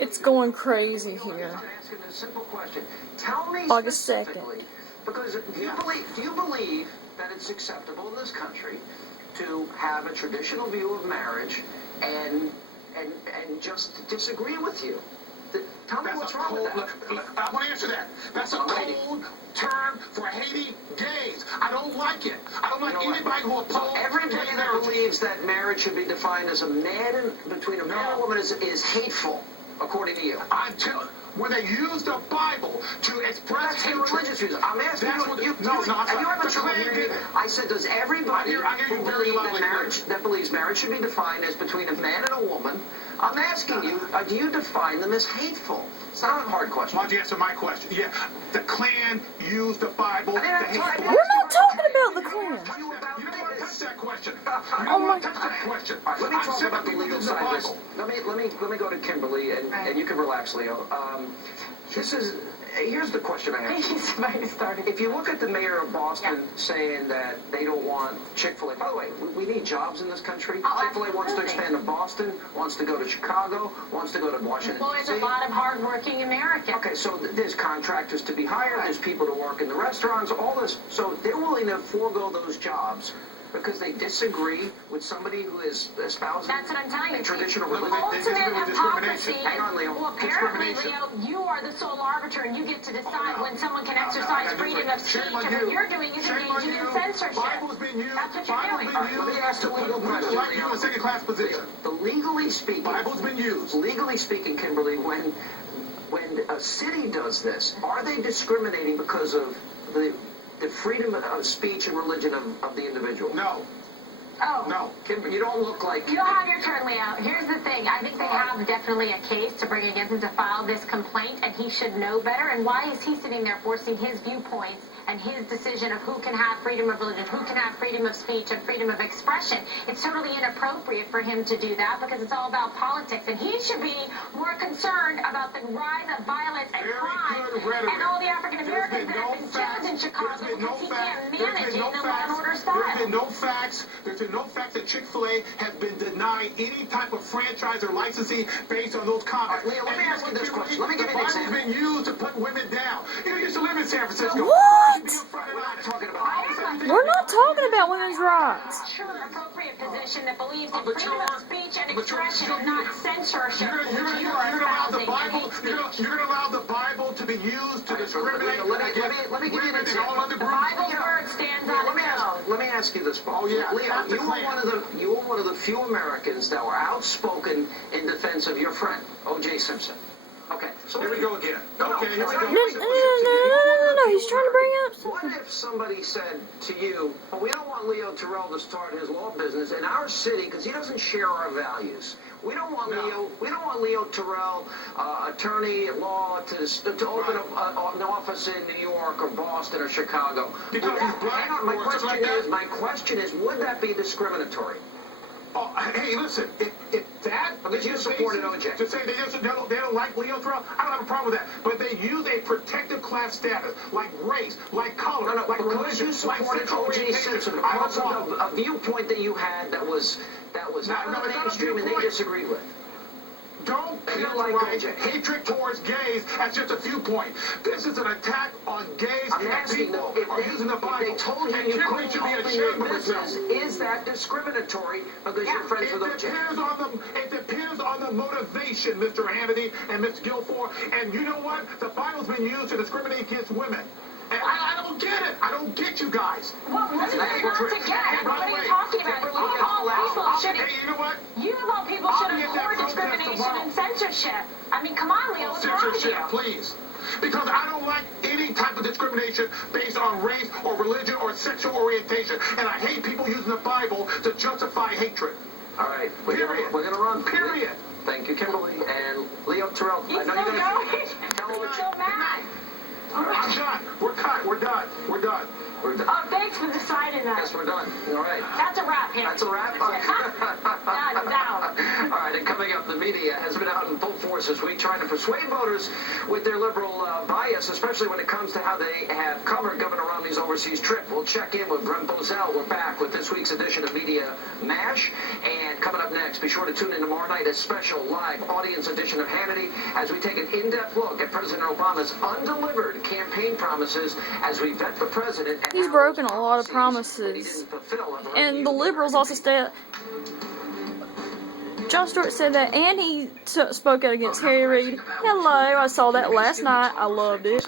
It's going crazy here. Tell me August 2nd. Because do you believe that it's acceptable in this country to have a traditional view of marriage and just disagree with you? Tell me what's wrong with that. Look, I want to answer that. That's a cold term for Haiti gays. I don't like it. I don't like anybody who opposes everybody that believes that marriage should be defined as a man between a man and a woman is hateful, according to you. I'm telling. When they use the Bible to express hatred, religious views. I'm asking you. Have you ever trouble hearing? I said, does everybody that believes marriage should be defined as between a man and a woman? I'm asking you, do you define them as hateful? It's not a hard question. Why don't you answer my question? Yeah, the Klan used the Bible. We're not talking about the Klan. You don't want to touch that question. Oh my God. Let me talk about the legal side of this. Let me go to Kimberly, and you can relax, Leo. Here's the question I have. If you look at the mayor of Boston saying that they don't want Chick-fil-A, by the way, we need jobs in this country. Chick-fil-A wants to expand to Boston, wants to go to Chicago, wants to go to Washington. Well, there's a lot of hardworking Americans. Okay, so there's contractors to be hired, there's people to work in the restaurants, all this. So they're willing to forego those jobs because they disagree with somebody who is espousing a traditional religion. Ultimate hypocrisy. Hang on, Leo. Well, apparently, Leo, you are the sole arbiter, and you get to decide when someone can exercise freedom of speech, and what you're doing is engaging in censorship. That's what you're doing. Let me ask the legal question, like you in a second-class position. Legally speaking, Bible's been used. Legally speaking, Kimberly, when a city does this, are they discriminating because of the freedom of speech and religion of the individual? No. Oh. No. Kimberly, you don't look like... You'll have your turn, Leo. Here's the thing. I think they have definitely a case to bring against him to file this complaint, and he should know better. And why is he sitting there forcing his viewpoints and his decision of who can have freedom of religion, who can have freedom of speech and freedom of expression? It's totally inappropriate for him to do that because it's all about politics. And he should be more concerned about the rise of violence and crime and all the African Americans that have been killed in Chicago because he can't manage it in a law and order style. There's been no facts. There's been no facts that Chick-fil-A has been denied any type of franchise or licensing based on those comments. Leo, let me ask you this question. Let me give you an example. The Bible's been used to put women down. You used to live in San Francisco. What? We're not talking about women's rights. Sure, appropriate position that believes in freedom of speech and expression and not censorship. You're going to allow the Bible to be used to discriminate against let me give you an example. The Bible's word stands on its own. Let me ask you this, Paul. Yeah, Leo, you were one of the few Americans that were outspoken in defense of your friend, O.J. Simpson. Okay, so here we go again. No, he's trying to bring up something. What if somebody said to you, well, we don't want Leo Terrell to start his law business in our city because he doesn't share our values. We don't want Leo Terrell, attorney at law, to open an office in New York or Boston or Chicago. Because he's black. My question is, would that be discriminatory? Oh, hey, listen, if that... Because you supported O.J. To say they don't like Leo Terrell, I don't have a problem with that. But they use a protective class status, like race, like color, like religion, you supported O.J. Simpson because of a viewpoint that you had that was not mainstream and they disagreed with. Don't characterize hatred towards gays as just a viewpoint. This is an attack on gays and people are using the Bible. They told you you couldn't open your business. Is that discriminatory because you're friends with O.J.? It depends on the motivation, Mr. Hannity and Mr. Guilford. And you know what? The Bible's been used to discriminate against women. And I don't get it. I don't get you guys. Well, what is not to get? What are you talking about? You of all people should abhor discrimination and censorship. I mean, come on, Leo, what's wrong with you? Censorship, please. Because I don't like any type of discrimination based on race or religion or sexual orientation. And I hate people using the Bible to justify hatred. All right. We're going to run. Period. Thank you, Kimberly. And Leo Terrell. He's so mad. I'm done. We're cut. We're done. We're done. Oh, thanks for deciding that. Yes, we're done. All right. That's a wrap here. That's a wrap? Done. All right, and coming up, the media has been out in full force this week trying to persuade voters with their liberal bias, especially when it comes to how they have covered Governor Romney's overseas trip. We'll check in with Brent Bozell. We're back with this week's edition of Media MASH. And Coming up next, be sure to tune in tomorrow night, a special live audience edition of Hannity as we take an in-depth look at President Obama's undelivered campaign promises as we vet the president. And He's how broken those a lot of policies that he promises. didn't fulfill have hurt And you the and liberals hurt also me. said, Jon Stewart said that, and he spoke out against Harry Reid. Hello, I saw that last night. I loved it.